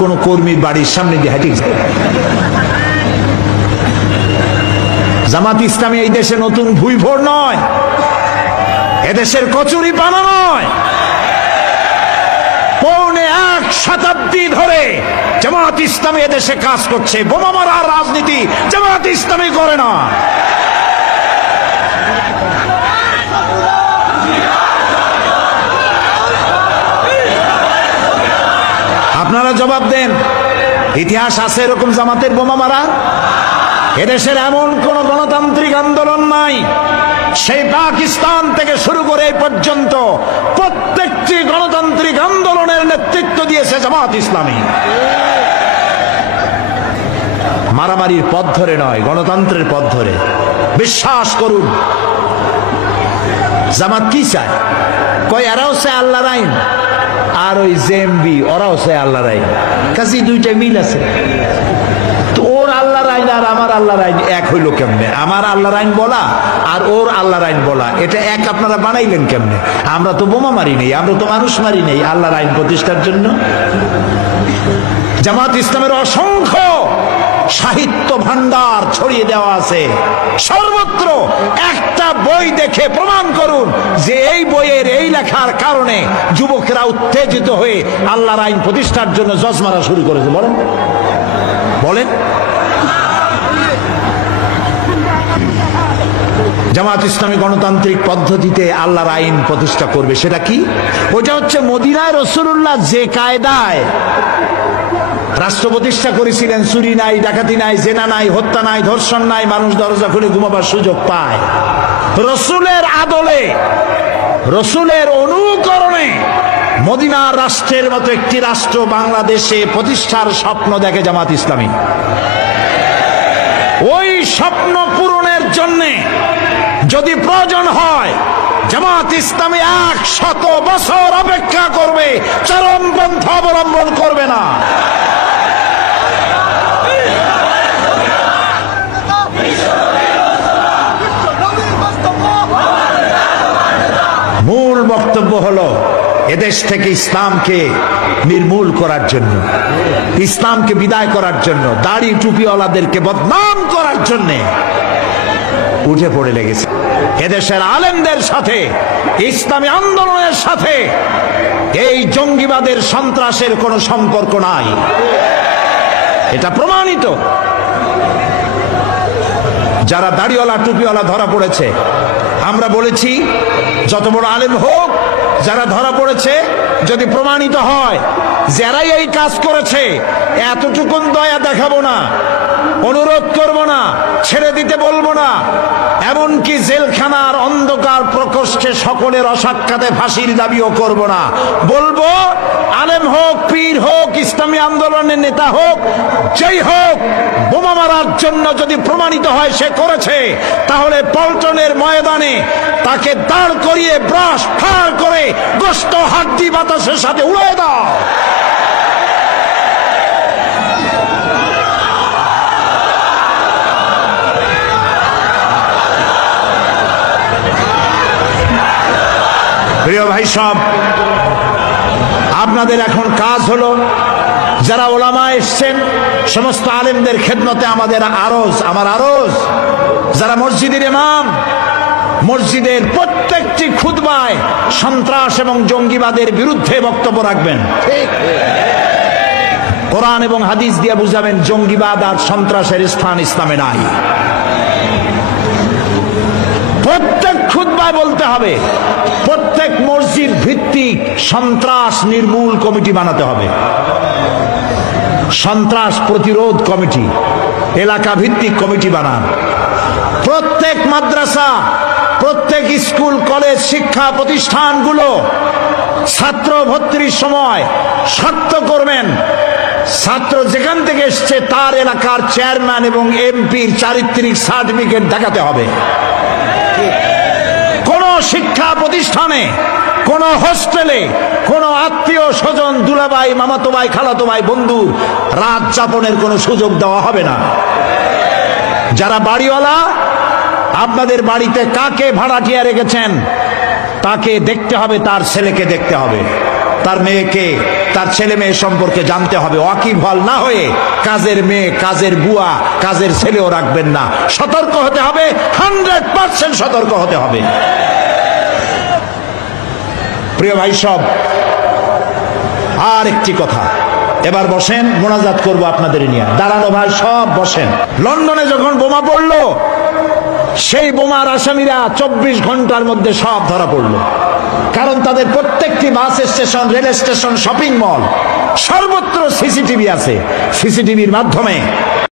কোন কর্মীর বাড়ির সামনে দিয়ে হাঁটি যায়। জামাত ইসলামী এই দেশে নতুন ভুইভোর নয়, এদেশের কচুরি পানা নয়। পৌনে 1 শতাব্দী ধরে জামাত ইসলামী এদেশে কাজ করছে। বোমা মারার রাজনীতি জামাত ইসলামী করে না। আপনারা জবাব দেন, ইতিহাস আছে এরকম জামাতের বোমা মারা? এদেশের এমন কোন গণতান্ত্রিক আন্দোলন নাই, সেই পাকিস্তান থেকে শুরু করে এই পর্যন্ত প্রত্যেকটি গণতান্ত্রিক আন্দোলনের নেতৃত্ব দিয়েছে জামাত ইসলামী। মারামারির পথ ধরে নয়, গণতন্ত্রের পথ ধরে। বিশ্বাস করুন। জামাত কি চায়? কয় এরাও চায় আল্লাহর আইন, আর ওই জেএমবি ওরাও চায় আল্লাহর আইন, কাজে দুইটাই মিল আছে। তো ওর আল্লাহর আইন আর আমার আল্লাহর আইন এক হইল কেমনে? আমার আল্লাহর আইন বলা আর ওর আল্লাহর আইন বলা, এটা এক আপনারা বানাইলেন কেমনে? আমরা তো বোমা মারি নেই, আমরা তো মানুষ মারি নেই আল্লাহর আইন প্রতিষ্ঠার জন্য। জামাত ইসলামের অসংখ্য সাহিত্য ভান্ডার ছড়িয়ে দেওয়া আছে সর্বত্র। একটা বই দেখে প্রমাণ করুন যে এই বইয়ের এই লেখার কারণে যুবকেরা উত্তেজিত হয়ে আল্লাহর আইন প্রতিষ্ঠার জন্য জজ মারা শুরু করেছে। বলেন বলেন। জামাত ইসলামী গণতান্ত্রিক পদ্ধতিতে আল্লাহর আইন প্রতিষ্ঠা করবে। সেটা কি? ওটা হচ্ছে মদিনায় রাসূলুল্লাহ যে কায়দায় রাষ্ট্র প্রতিষ্ঠা করেছিলেন, চুরি নাই, ডাকাতি নাই, জেনা নাই, হত্যা নাই, ধর্ষণ নাই, মানুষ দরজা খুলে ঘুমাবার সুযোগ পায়। রসুলের আদলে, রসুলের অনুকরণে মদিনার রাষ্ট্রের মতো একটি রাষ্ট্র বাংলাদেশে প্রতিষ্ঠার স্বপ্ন দেখে জামাত ইসলামী। ওই স্বপ্ন পূরণের জন্যে যদি প্রয়োজন হয় জামাত ইসলামী 100 বছর অপেক্ষা করবে, চরমপন্থা অবলম্বন করবে না। মূল বক্তব্য হলো এদেশ থেকে ইসলামকে নির্মূল করার জন্য, ইসলামকে বিদায় করার জন্য, দাড়ি টুপিওয়ালাদেরকে বদনাম করার জন্য উঠে পড়ে লেগেছে। এদেশের আলেমদের সাথে, ইসলামী আন্দোলনের সাথে এই জঙ্গিবাদের, সন্ত্রাসের কোনো সম্পর্ক নাই, এটা প্রমাণিত। যারা দাড়িওয়ালা টুপিওয়ালা ধরা পড়েছে, আমরা বলেছি যত বড় আলেম হোক, যারা ধরা পড়েছে যদি প্রমাণিত হয় যারাই এই কাজ করেছে, এতটুকুন দয়া দেখাবো না, অনুরোধ করব না, ছেড়ে দিতে বলবো না, এমনকি জেলখানার অন্ধকার প্রকোষ্ঠে সকলের অসাক্ষাতে ফাঁসির দাবিও করব না। বলবো আলেম হোক, পীর হোক, ইসলামী আন্দোলনের নেতা হোক, যেই হোক, বোমা মারার জন্য যদি প্রমাণিত হয় সে করেছে, তাহলে পল্টনের ময়দানে তাকে দাঁড় করিয়ে ব্রাশ ফার করে গোশত হাড্ডি বাতাসের সাথে উড়িয়ে দাও। প্রিয় ভাই সব, আপনাদের এখন কাজ হলো, যারা ওলামা এসছেন সমস্ত আলেমদের খেদমতে আমাদের আরজ, আমার আরজ, যারা মসজিদের ইমাম, মসজিদের প্রত্যেকটি খুতবায় সন্ত্রাস এবং জঙ্গিবাদের বিরুদ্ধে বক্তব্য রাখবেন। কোরআন এবং হাদিস দিয়ে বুঝাবেন জঙ্গিবাদ আর সন্ত্রাসের স্থান ইসলামে নাই। প্রত্যেক খুতবায় বলতে হবে, প্রত্যেক মসজিদ ভিত্তিক সন্ত্রাস নির্মূল কমিটি বানাতে হবে, সন্ত্রাস প্রতিরোধ কমিটি, এলাকা ভিত্তিক কমিটি বানান। প্রত্যেক মাদ্রাসা, প্রত্যেক স্কুল, কলেজ, শিক্ষা প্রতিষ্ঠানগুলো ছাত্র ভর্তির সময় শর্ত করবেন, ছাত্র যেখান থেকে এসছে তার এলাকার চেয়ারম্যান এবং এমপির চারিত্রিক সার্টিফিকেট দেখাতে হবে। কোন শিক্ষা প্রতিষ্ঠানে, কোন হোস্টেলে, কোন আত্মীয় স্বজন, দুলাভাই, মামাতো ভাই, খালাতো ভাই, বন্ধু রাত যাপনের কোনো সুযোগ দেওয়া হবে না। যারা বাড়িওয়ালা, আপনাদের বাড়িতে কাকে ভাড়াটিয়া রেখেছেন তাকে দেখতে হবে, তার ছেলেকে দেখতে হবে। তার মেয়েকে, তার ছেলে মেয়ে সম্পর্কে জানতে হবে। ওয়াকিবহাল না হয়ে কাজের মেয়ে, কাজের বুয়া, কাজের ছেলেও রাখবেন না। সতর্ক হতে হবে, 100% সতর্ক হতে হবে। প্রিয় ভাই সব, আর একটি কথা, এবার বসেন, মোনাজাত করব আপনাদের নিয়ে। দাঁড়ানো ভাই সব বসেন। লন্ডনে যখন বোমা পড়লো, সেই বোমার আসামিরা 24 ঘন্টার মধ্যে সব ধরা পড়লো। কারণ তাদের প্রত্যেকটি bus station, rail station, shopping mall, সর্বত্র সিসিটিভি আছে। সিসিটিভির মাধ্যমে